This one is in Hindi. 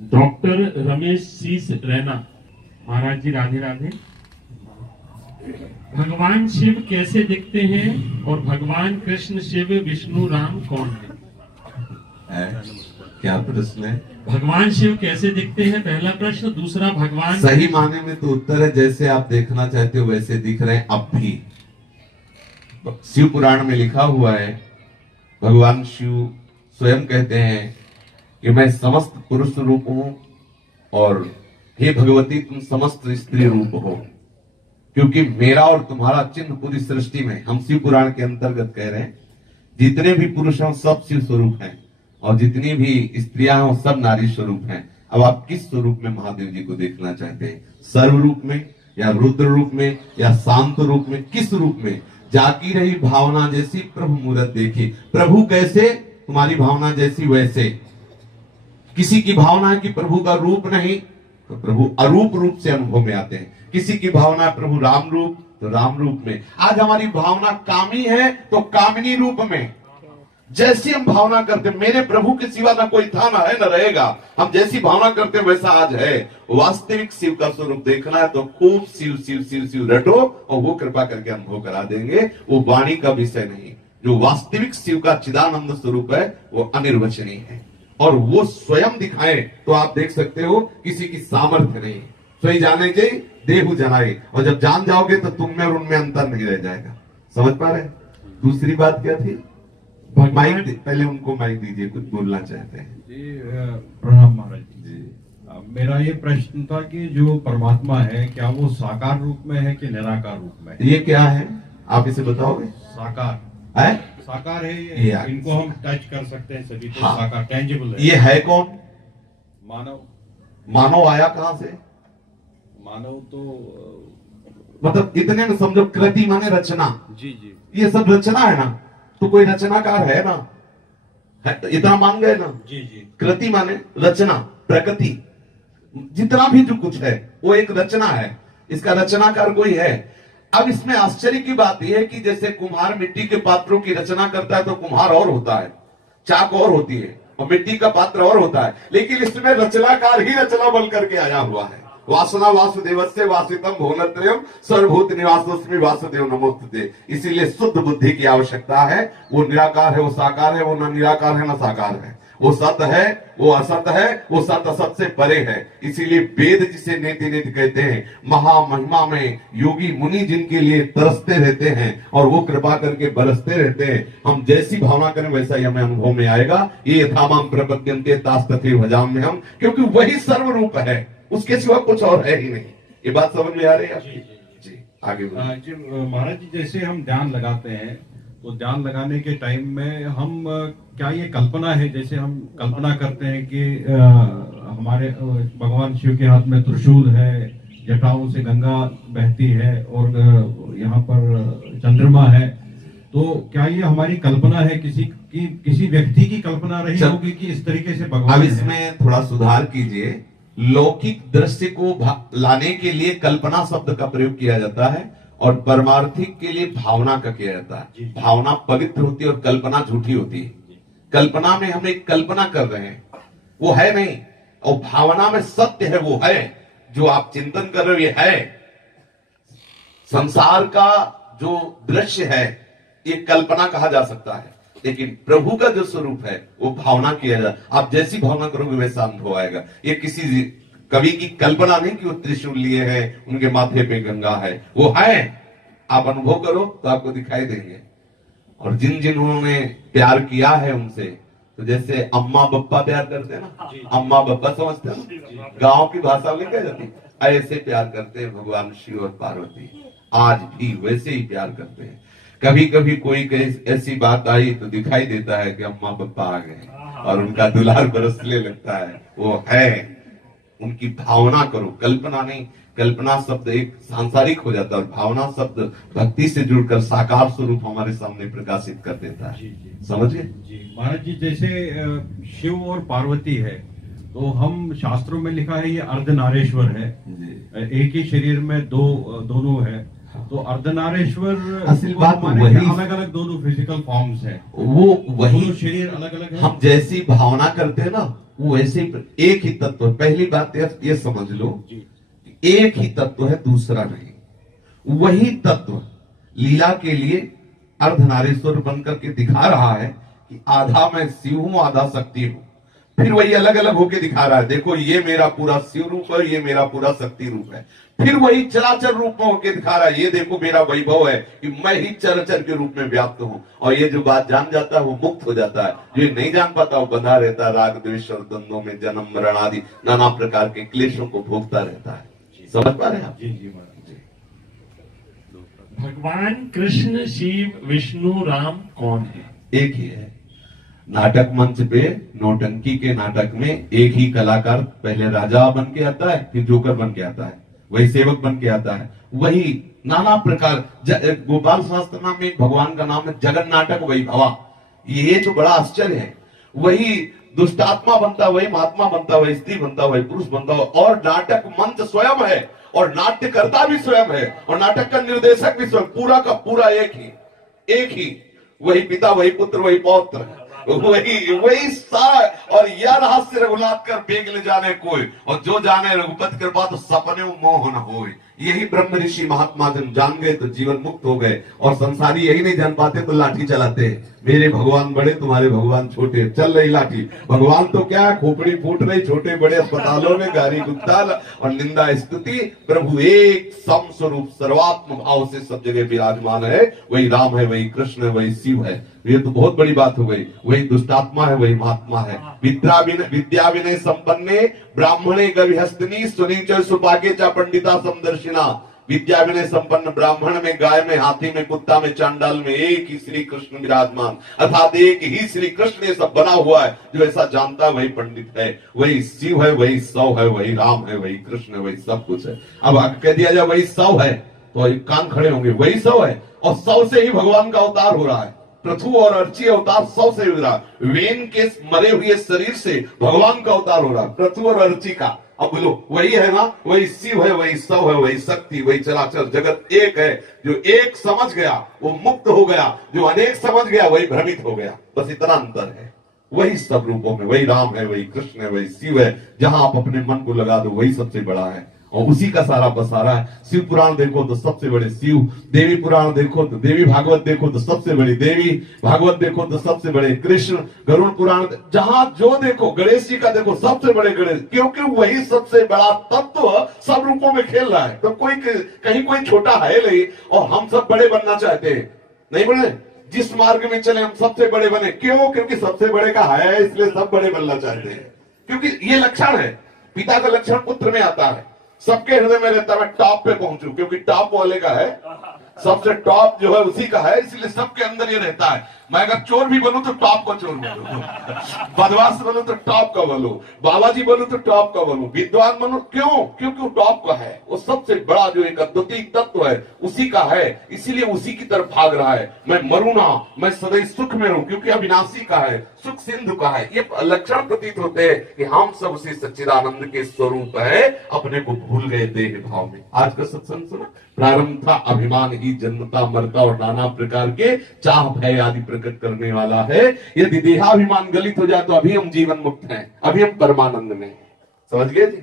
डॉक्टर रमेश शीस रैना। महाराज जी राधे राधे। भगवान शिव कैसे दिखते हैं और भगवान कृष्ण शिव विष्णु राम कौन है? क्या प्रश्न है? भगवान शिव कैसे दिखते हैं पहला प्रश्न। दूसरा, भगवान सही माने में तो उत्तर है जैसे आप देखना चाहते हो वैसे दिख रहे हैं अब भी। शिव पुराण में लिखा हुआ है, भगवान शिव स्वयं कहते हैं कि मैं समस्त पुरुष रूप हूं और हे भगवती तुम समस्त स्त्री रूप हो, क्योंकि मेरा और तुम्हारा चिन्ह पूरी सृष्टि में, हम शिव पुराण के अंतर्गत कह रहे हैं, जितने भी पुरुष हैं सब शिव स्वरूप हैं और जितनी भी स्त्रियां हैं सब नारी स्वरूप हैं। अब आप किस स्वरूप में महादेव जी को देखना चाहते हैं? सर्व रूप में या रुद्र रूप में या शांत रूप में? किस रूप में? जाकी रही भावना जैसी प्रभु मूरत देखी। प्रभु कैसे? तुम्हारी भावना जैसी वैसे। किसी की भावना है कि प्रभु का रूप नहीं, तो प्रभु अरूप रूप से अनुभव में आते हैं। किसी की भावना है प्रभु राम रूप, तो राम रूप में। आज हमारी भावना कामी है तो कामिनी रूप में। जैसी हम भावना करते, मेरे प्रभु के सिवा ना कोई था ना है ना रहेगा, हम जैसी भावना करते वैसा आज है। वास्तविक शिव का स्वरूप देखना है तो खूब शिव शिव शिव शिव रटो और वो कृपा करके अनुभव करा देंगे। वो वाणी का विषय नहीं, जो वास्तविक शिव का चिदानंद स्वरूप है वो अनिर्वचनीय है और वो स्वयं दिखाए तो आप देख सकते हो किसी की सामर्थ्य नहीं। स्वयं जाने जे देहु जनाए, और जब जान जाओगे तो तुम में और उनमें अंतर नहीं रह जाएगा। समझ पा रहे? दूसरी बात क्या थी? माइक पहले उनको माइक दीजिए, कुछ बोलना चाहते हैं जी। प्रणाम महाराज जी। मेरा ये प्रश्न था कि जो परमात्मा है क्या वो साकार रूप में है कि निराकार रूप में? ये क्या है आप इसे बताओगे? साकार है, साकार है ये, इनको हम टच कर सकते हैं सभी को। हाँ। साकार टेंजिबल है। ये है कौन? मानव। मानव आया कहां से? मानव तो मतलब इतने में समझो, कृति माने रचना। जी जी। ये सब रचना है ना, तो कोई रचनाकार है ना, है, इतना मान गए ना? जी जी। कृति माने रचना, प्रकृति, जितना भी जो कुछ है वो एक रचना है। इसका रचनाकार कोई है। अब इसमें आश्चर्य की बात यह है कि जैसे कुम्हार मिट्टी के पात्रों की रचना करता है तो कुम्हार और होता है, चाक और होती है और मिट्टी का पात्र और होता है, लेकिन इसमें रचनाकार ही रचना बन करके आया हुआ है। वासना वासुदेवस्य वासितम भुवनत्रयम् सर्वभूत निवासोऽस्मि वासुदेव नमोस्तुते। इसीलिए शुद्ध बुद्धि की आवश्यकता है। वो निराकार है, वो साकार है, वो न निराकार है न साकार है, वो सत्य है, वो असत है, वो सत्य असत से परे है। इसीलिए वेद जिसे नेति नेति कहते हैं, महामहिमा में योगी मुनि जिनके लिए तरसते रहते हैं और वो कृपा करके बरसते रहते हैं। हम जैसी भावना करें वैसा ही हमें अनुभव में आएगा। ये यथामाम प्रपद्यन्ते तास्तथे भजाम्य हम, क्योंकि वही सर्वरूप है, उसके सिवा कुछ और है ही नहीं। ये बात समझ में आ रही है? जी आगे जी। महाराज जी, जैसे हम ध्यान लगाते हैं तो ध्यान लगाने के टाइम में हम क्या ये कल्पना है, जैसे हम कल्पना करते हैं कि हमारे भगवान शिव के हाथ में त्रिशूल है, जटाओं से गंगा बहती है और यहाँ पर चंद्रमा है, तो क्या ये हमारी कल्पना है, किसी व्यक्ति की कल्पना रही होगी कि इस तरीके से भगवान? अब इसमें थोड़ा सुधार कीजिए। लौकिक दृश्य को लाने के लिए कल्पना शब्द का प्रयोग किया जाता है और परमार्थिक के लिए भावना का किया जाता है। भावना पवित्र होती है और कल्पना झूठी होती है। कल्पना में हम एक कल्पना कर रहे हैं, वो है नहीं, और भावना में सत्य है, वो है जो आप चिंतन कर रहे हो, ये है। संसार का जो दृश्य है ये कल्पना कहा जा सकता है, लेकिन प्रभु का जो स्वरूप है वो भावना किया जाता। आप जैसी भावना करोगे वैसा अनुभव आएगा। ये किसी कवि की कल्पना नहीं कि वो त्रिशूल लिए हैं, उनके माथे पे गंगा है, वो है। आप अनुभव करो तो आपको दिखाई देंगे। और जिन्होंने प्यार किया है उनसे, तो जैसे अम्मा बप्पा प्यार करते हैं ना, अम्मा बप्पा समझते हैं ना, गांव की भाषा में क्या जाती, ऐसे प्यार करते हैं भगवान शिव और पार्वती। आज भी वैसे ही प्यार करते हैं। कभी कभी कोई ऐसी बात आई तो दिखाई देता है कि अम्मा बप्पा आ गए और उनका दुलार बरसने लगता है, वो है। उनकी भावना करो, कल्पना नहीं। कल्पना शब्द एक सांसारिक हो जाता है और भावना शब्द भक्ति से जुड़कर साकार स्वरूप हमारे सामने प्रकाशित कर देता है। समझिए जी। महाराज जी, जैसे शिव और पार्वती है तो हम शास्त्रों में लिखा है ये अर्धनारेश्वर है, एक ही शरीर में दोनों है, तो अर्धनारेश्वर असल बात वही, अलग अलग दोनों फिजिकल फॉर्म्स है, वो वही शरीर अलग अलग है। हम जैसी भावना करते हैं ना वो वैसे ही एक ही तत्व है। पहली बात ये समझ लो, एक ही तत्व है, दूसरा नहीं। वही तत्व लीला के लिए अर्धनारीश्वर बनकर के दिखा रहा है कि आधा मैं शिव हूं, आधा शक्ति हूं। फिर वही अलग अलग होके दिखा रहा है, देखो ये मेरा पूरा शिव रूप है, ये मेरा पूरा शक्ति रूप है। फिर वही चराचर रूप में होके दिखा रहा है, ये देखो मेरा वैभव है कि मैं ही चराचर के रूप में व्याप्त हूं। और ये जो बात जान जाता है वो मुक्त हो जाता है, जो ये नहीं जान पाता वो बंधा रहता है राग द्वेष और द्वंद्वों में, जन्म मरण आदि नाना प्रकार के क्लेशों को भोगता रहता है। समझ पा रहे हैं आप? जी जी महाराज। भगवान कृष्ण शिव विष्णु राम कौन है? एक ही है। नाटक मंच पे नौटंकी के नाटक में एक ही कलाकार पहले राजा बन के आता है, फिर जोकर बन के आता है, वही सेवक बन के आता है, वही नाना प्रकार। गोपाल शास्त्र नाम में भगवान का नाम है जगन नाटक वही भवा। ये तो बड़ा आश्चर्य है। वही दुष्टात्मा बनता, वही महात्मा बनता, वही स्त्री बनता, वही पुरुष बनता, और नाटक मंच स्वयं है, और नाट्यकर्ता भी स्वयं है, और नाटक का निर्देशक भी स्वयं। पूरा का पूरा एक ही वही पिता, वही पुत्र, वही पौत्र, वही सार। और यह रहस्य रघुनाथ कर बेग ले जाने कोई, और जो जाने रघुपति कृपा तो सपने मोह न होए। यही ब्रह्म ऋषि महात्मा जन जान गए तो जीवन मुक्त हो गए, और संसारी यही नहीं जान पाते तो लाठी चलाते। मेरे भगवान बड़े, तुम्हारे भगवान छोटे, चल रही लाठी। भगवान तो क्या, खोपड़ी फूट रही, छोटे बड़े अस्पतालों में गारी गुत्ताल और निंदा स्तुति। प्रभु एक सम स्वरूप सर्वात्म भाव से सब जगह विराजमान है। वही राम है, वही कृष्ण है, वही शिव है। ये तो बहुत बड़ी बात हो गई। वही दुष्टात्मा है, वही महात्मा है। विद्या विनय संपन्ने ब्राह्मणे गविहस्तिनी सुनीच सुपाके चा पंडिता समदर्शिना। विद्या विनय संपन्न ब्राह्मण में, गाय में, हाथी में, कुत्ता में, चांडाल में एक ही श्री कृष्ण विराजमान, अर्थात एक ही श्री कृष्ण ये सब बना हुआ है। जो ऐसा जानता है वही पंडित है, वही शिव है, वही सौ है, वही राम है, वही कृष्ण है, वही सब कुछ है। अब कह दिया जाए वही सौ है तो कान खड़े होंगे, वही सौ है, और सौ से ही भगवान का अवतार हो रहा है। पृथु और अर्ची अवतार सौ से हो रहा है। वेन के मरे हुए शरीर से भगवान का अवतार हो रहा है, पृथु और अर्ची का। अब बोलो वही है ना, वही शिव है, वही सौ है, वही शक्ति, वही चराचर जगत एक है। जो एक समझ गया वो मुक्त हो गया, जो अनेक समझ गया वही भ्रमित हो गया। बस इतना अंतर है। वही सब रूपों में वही राम है, वही कृष्ण है, वही शिव है। जहां आप अपने मन को लगा दो वही सबसे बड़ा है, और उसी का सारा बसारा है। शिव पुराण देखो तो सबसे बड़े शिव, देवी पुराण देखो तो देवी, भागवत देखो तो सबसे बड़ी देवी, भागवत देखो तो सबसे बड़े कृष्ण, गरुड़ पुराण जहां जो देखो, गणेश जी का देखो सबसे बड़े गणेश, क्योंकि वही सबसे बड़ा तत्व सब रूपों में खेल रहा है। तो कोई कहीं कोई छोटा है नहीं, और हम सब बड़े बनना चाहते हैं, नहीं बने। जिस मार्ग में चले हम सबसे बड़े बने, क्यों? क्योंकि सबसे बड़े का है, इसलिए सब बड़े बनना चाहते हैं। क्योंकि ये लक्षण है, पिता का लक्षण पुत्र में आता है। सबके हृदय में रहता है मैं टॉप पे पहुंचू, क्योंकि टॉप वाले का है, सबसे टॉप जो है उसी का है, इसलिए सबके अंदर ये रहता है। मैं अगर चोर भी बनूं तो टॉप का चोर बनूं, बदमाश बनूं तो टॉप का बनूं, बाबाजी बनूं तो टॉप का बनूं, विद्वान बनूं, क्यों? क्योंकि वो टॉप का है। वो सबसे बड़ा जो एक अद्वितीय तत्व है उसी का है, इसीलिए उसी की तरफ भाग रहा है। मैं मरूं ना, मैं सदैव सुख में रहूं, क्योंकि अविनाशी का है, सुख सिंधु का है। ये लक्षण प्रतीत होते हैं कि हम सब उसी सच्चिदानंद के स्वरूप है, अपने को भूल गए देह भाव में। आज का सत्संग सुना, प्रारंभ था अभिमान ही जन्मता मरता और नाना प्रकार के चाह भय आदि प्रकट करने वाला है। यदि देहाभिमान गलित हो जाए तो अभी हम जीवन मुक्त हैं, अभी हम परमानंद में। समझ गए जी?